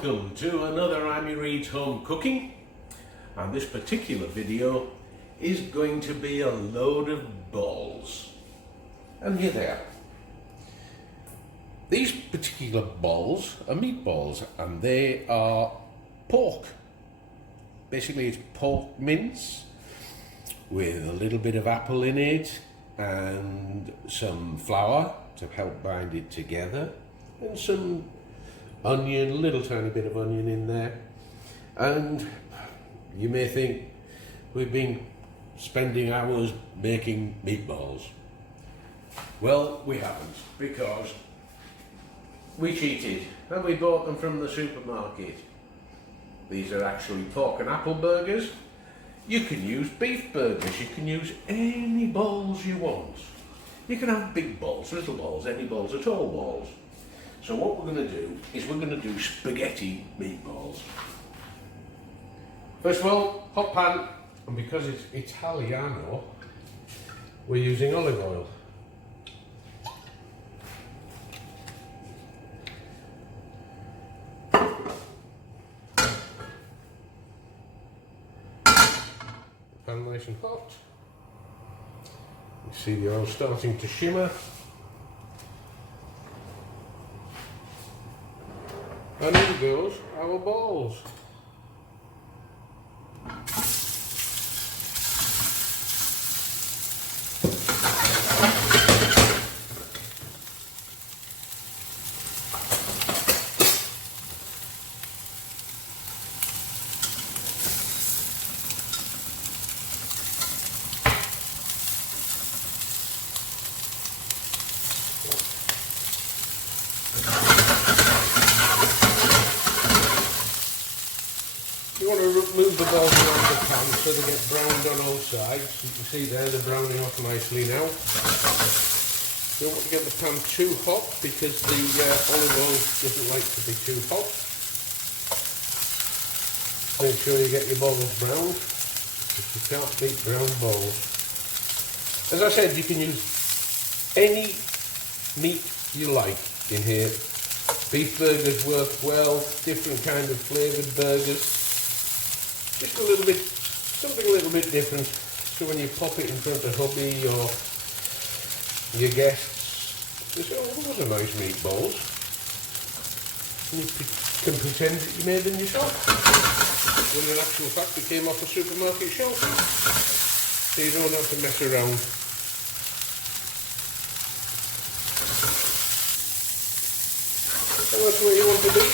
welcome to another Amy Reed's Home Cooking, and this particular video is going to be a load of balls. And here they are. These particular balls are meatballs and they are pork. Basically it's pork mince with a little bit of apple in it and some flour to help bind it together and some onion, little tiny bit of onion in there. And you may think we've been spending hours making meatballs. Well, we haven't, because we cheated and we bought them from the supermarket. These are actually pork and apple burgers. You can use beef burgers, you can use any balls you want. You can have big balls, little balls, any balls at all balls. So what we're going to do is we're going to do spaghetti meatballs. First of all, hot pan, and because it's Italiano, we're using olive oil. Pan nice and hot. You see the oil starting to shimmer. And in goes our balls. You want to move the balls around the pan so they get browned on all sides. You can see there they're browning off nicely now. You don't want to get the pan too hot because the olive oil doesn't like to be too hot. Make sure you get your balls browned, because you can't beat brown balls. As I said, you can use any meat you like in here. Beef burgers work well, different kind of flavoured burgers. Just a little bit, something a little bit different, so when you pop it in front of hubby or your guests, they say, oh, those are nice meatballs. And you can pretend that you made them yourself, when in actual fact they came off a supermarket shelf, so you don't have to mess around. And that's what you want to do.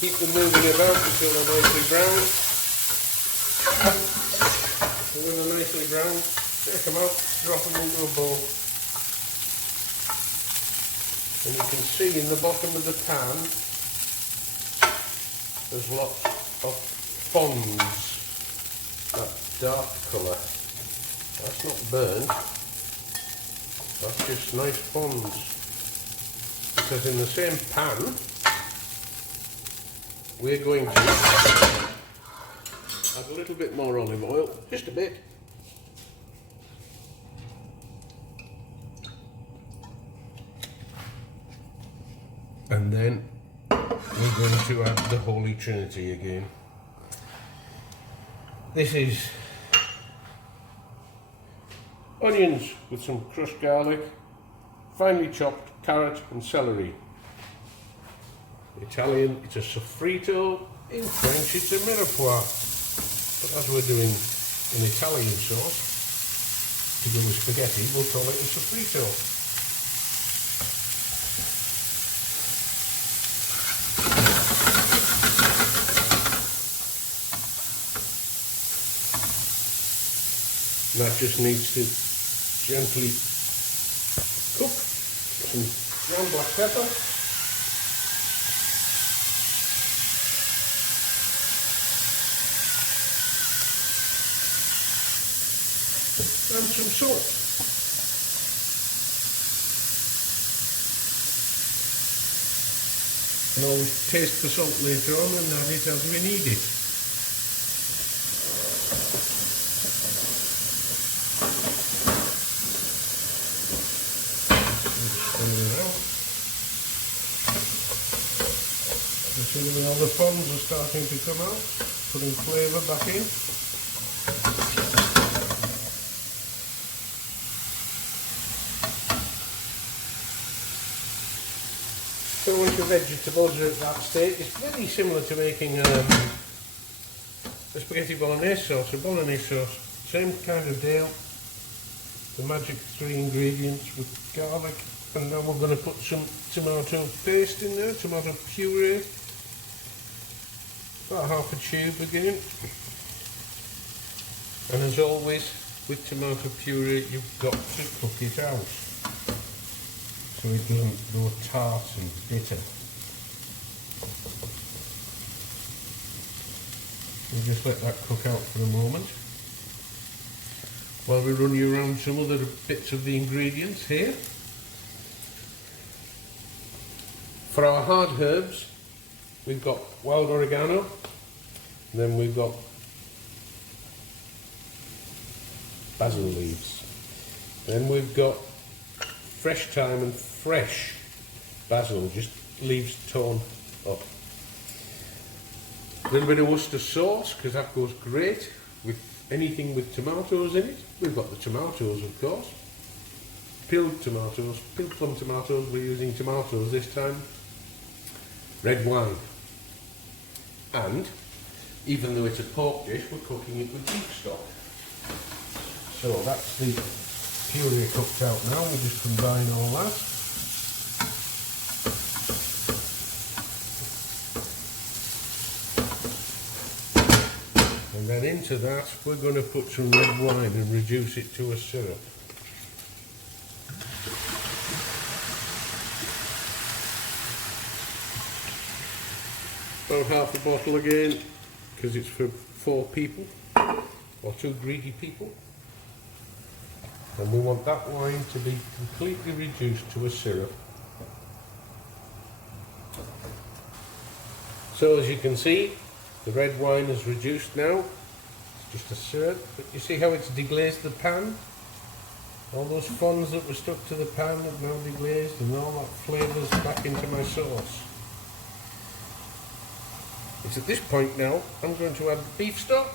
Keep them moving about until they're nicely brown. And when they're nicely brown, take them out, drop them into a bowl. And you can see in the bottom of the pan, there's lots of fonds, that dark colour. That's not burnt, that's just nice fonds. Because in the same pan, we're going to add a little bit more olive oil, just a bit. And then we're going to add the Holy Trinity again. This is onions with some crushed garlic, finely chopped carrot and celery. Italian, it's a sofrito. In French, it's a mirepoix. But as we're doing an Italian sauce to go with spaghetti, we'll call it a sofrito. And that just needs to gently cook. Some ground black pepper. And some salt. And always taste the salt later on and add it as we need it. Spin it out. See the way all the fronds are starting to come out, putting flavour back in. So once your vegetables are at that state, it's very similar to making a spaghetti bolognese sauce, a bolognese sauce. Same kind of deal. The magic 3 ingredients with garlic, and now we're going to put some tomato paste in there, tomato puree. About half a tube again. And as always, with tomato puree, you've got to cook it out, so it doesn't go tart and bitter. We'll just let that cook out for a moment while we run you around some other bits of the ingredients here. For our hard herbs, we've got wild oregano, then we've got basil leaves, then we've got fresh thyme and fresh basil, just leaves torn up. A little bit of Worcester sauce, because that goes great with anything with tomatoes in it. We've got the tomatoes, of course. Peeled tomatoes, peeled plum tomatoes, we're using tomatoes this time. Red wine. And, even though it's a pork dish, we're cooking it with beef stock. So that's the puree cooked out now, we just combine all that. And then into that we're going to put some red wine and reduce it to a syrup. About half a bottle again, because it's for 4 people or 2 greedy people. And we want that wine to be completely reduced to a syrup. So as you can see, the red wine is reduced now. It's just a syrup, but you see how it's deglazed the pan? All those fronds that were stuck to the pan have now deglazed, and all that flavour's back into my sauce. It's at this point now I'm going to add the beef stock,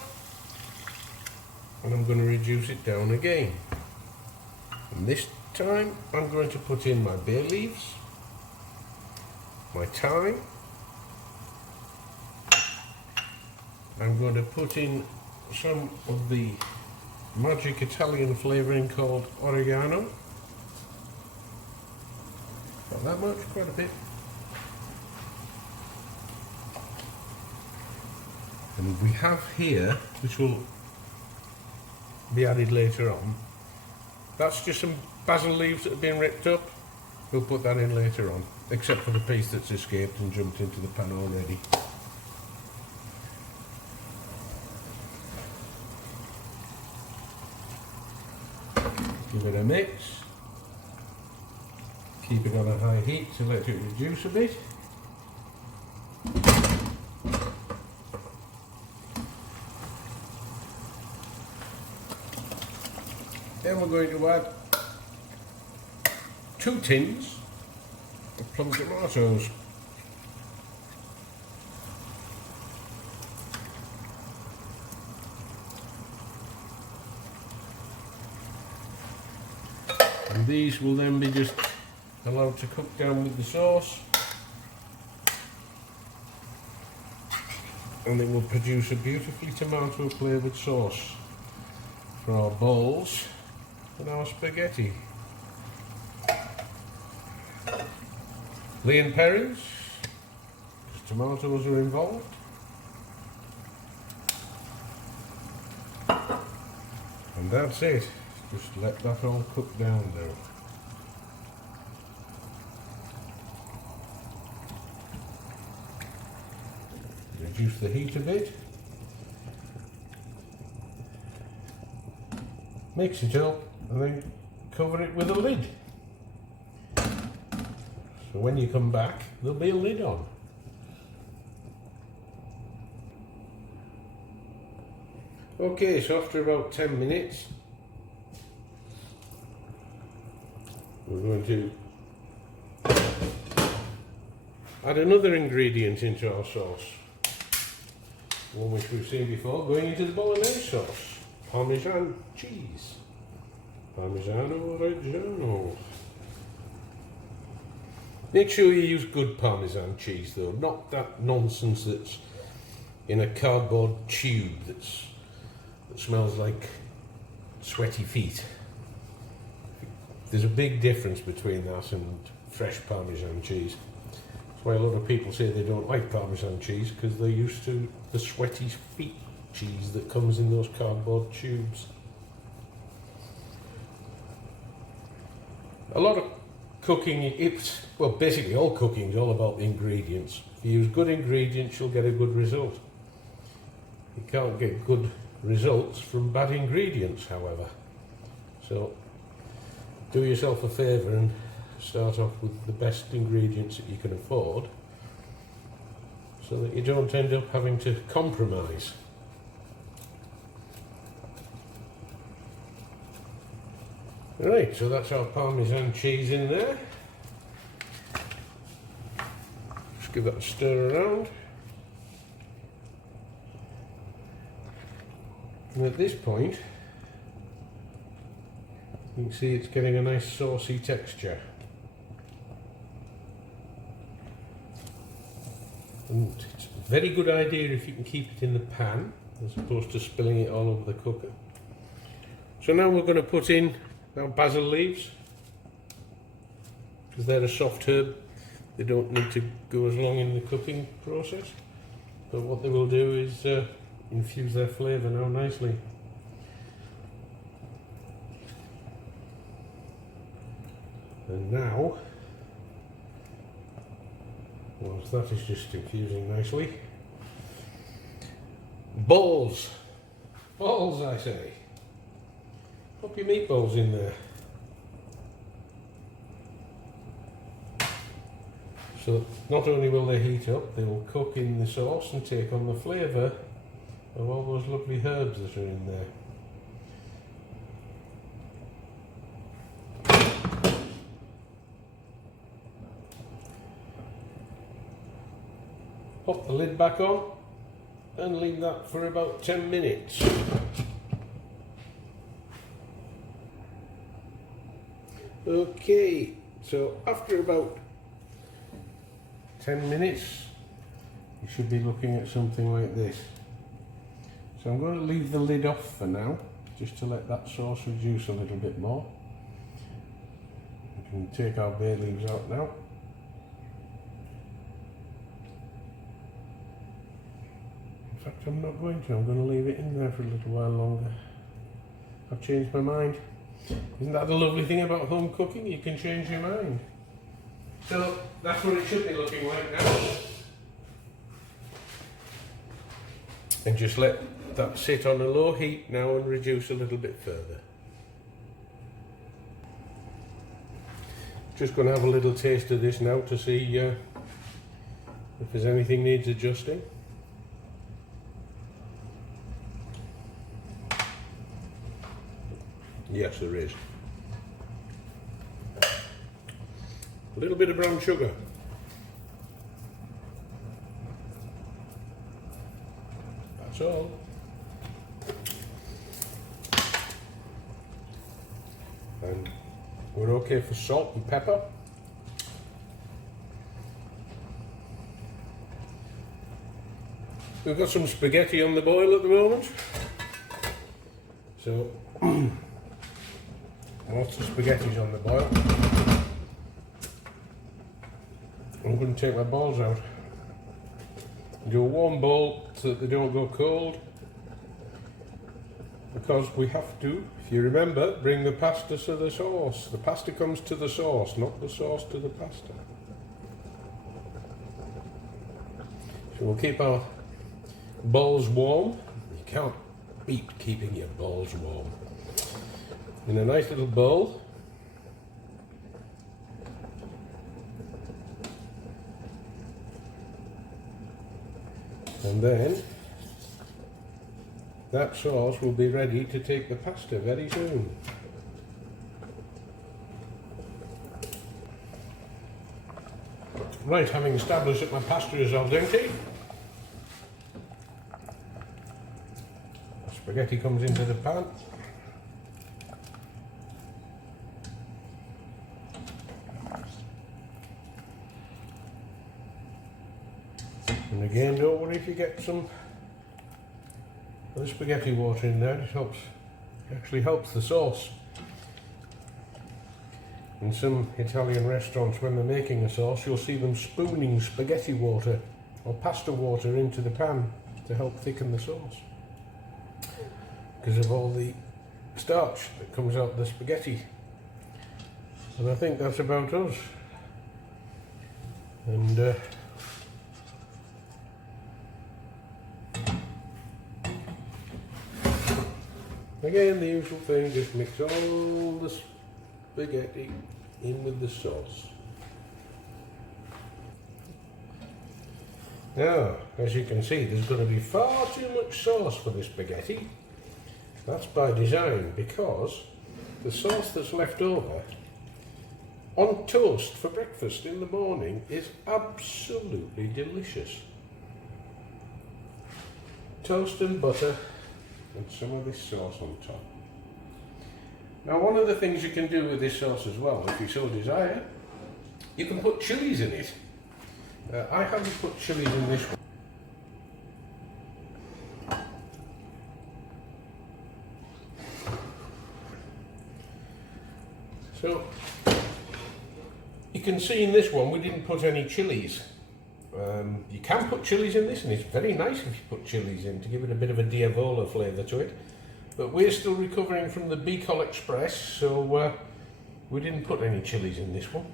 and I'm going to reduce it down again. And this time I'm going to put in my bay leaves, my thyme, I'm going to put in some of the magic Italian flavouring called oregano. Not that much, quite a bit. And we have here, which will be added later on, that's just some basil leaves that have been ripped up. We'll put that in later on, except for the piece that's escaped and jumped into the pan already. Give it a mix. Keep it on a high heat to let it reduce a bit. Then we're going to add 2 tins of plum tomatoes. And these will then be just allowed to cook down with the sauce, and it will produce a beautifully tomato flavoured sauce for our bowls and our spaghetti. Lea and Perrins, because tomatoes are involved. And that's it. Just let that all cook down now. Reduce the heat a bit. Mix it up and then cover it with a lid. So when you come back, there'll be a lid on. Okay, so after about 10 minutes, we're going to add another ingredient into our sauce. One which we've seen before, going into the bolognese sauce. Parmesan cheese. Parmigiano Reggiano. Make sure you use good Parmesan cheese though, not that nonsense that's in a cardboard tube that smells like sweaty feet. There's a big difference between that and fresh Parmesan cheese. That's why a lot of people say they don't like Parmesan cheese, because they're used to the sweaty feet cheese that comes in those cardboard tubes. A lot of cooking, well, basically all cooking is all about the ingredients. If you use good ingredients, you'll get a good result. You can't get good results from bad ingredients, however. So do yourself a favour and start off with the best ingredients that you can afford, so that you don't end up having to compromise. Right, so that's our Parmesan cheese in there. Just give that a stir around. And at this point, you can see it's getting a nice saucy texture. And it's a very good idea if you can keep it in the pan, as opposed to spilling it all over the cooker. So now we're going to put in our basil leaves, because they're a soft herb. They don't need to go as long in the cooking process, but what they will do is infuse their flavour now nicely. And now, whilst that is just infusing nicely, balls I say. Pop your meatballs in there. So not only will they heat up, they will cook in the sauce and take on the flavour of all those lovely herbs that are in there. Pop the lid back on and leave that for about 10 minutes. Okay, so after about 10 minutes, you should be looking at something like this. So I'm going to leave the lid off for now, just to let that sauce reduce a little bit more. We can take our bay leaves out now. In fact, I'm not going to. I'm going to leave it in there for a little while longer. I've changed my mind. Isn't that the lovely thing about home cooking? You can change your mind. So that's what it should be looking like now. And just let that sit on a low heat now and reduce a little bit further. Just going to have a little taste of this now to see if there's anything needs adjusting. Yes, there is. A little bit of brown sugar. That's all. And we're okay for salt and pepper. We've got some spaghetti on the boil at the moment. So lots of spaghetti's on the boil. I'm going to take my balls out. Do a warm bowl so that they don't go cold. Because we have to, if you remember, bring the pasta to the sauce. The pasta comes to the sauce, not the sauce to the pasta. So we'll keep our balls warm. You can't beat keeping your balls warm. In a nice little bowl. And then that sauce will be ready to take the pasta very soon. Right, having established that my pasta is al dente, the spaghetti comes into the pan. And again, don't worry if you get some of the spaghetti water in there, it actually helps the sauce. In some Italian restaurants, when they're making a sauce, you'll see them spooning spaghetti water or pasta water into the pan to help thicken the sauce, because of all the starch that comes out of the spaghetti. And I think that's about us. And again, the usual thing, just mix all the spaghetti in with the sauce. Now, as you can see, there's going to be far too much sauce for this spaghetti. That's by design, because the sauce that's left over on toast for breakfast in the morning is absolutely delicious. Toast and butter and some of this sauce on top. Now, one of the things you can do with this sauce as well, if you so desire, you can put chilies in it. I haven't put chilies in this one. So, you can see in this one we didn't put any chilies. You can put chilies in this, and it's very nice if you put chilies in to give it a bit of a Diavola flavour to it. But we're still recovering from the Bicol Express, so we didn't put any chilies in this one.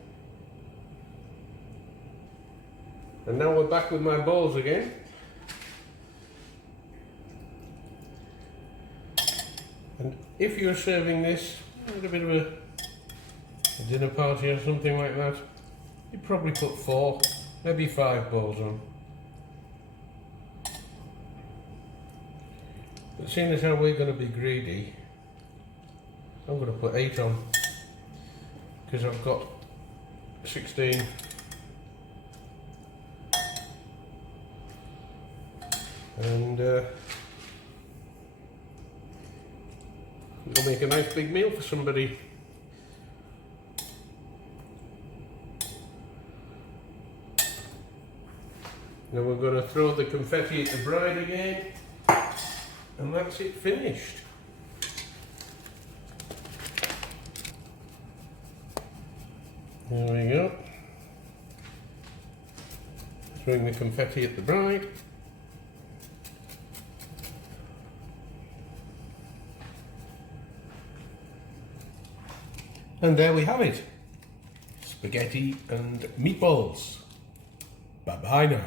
And now we're back with my balls again. And if you're serving this at a bit of a dinner party or something like that, you'd probably put 4, maybe 5 balls on. But seeing as how we're going to be greedy, I'm going to put 8 on, because I've got 16. And it'll make a nice big meal for somebody. Now we're going to throw the confetti at the bride again, and that's it finished. There we go. Throwing the confetti at the bride. And there we have it. Spaghetti and meatballs. Bye bye now.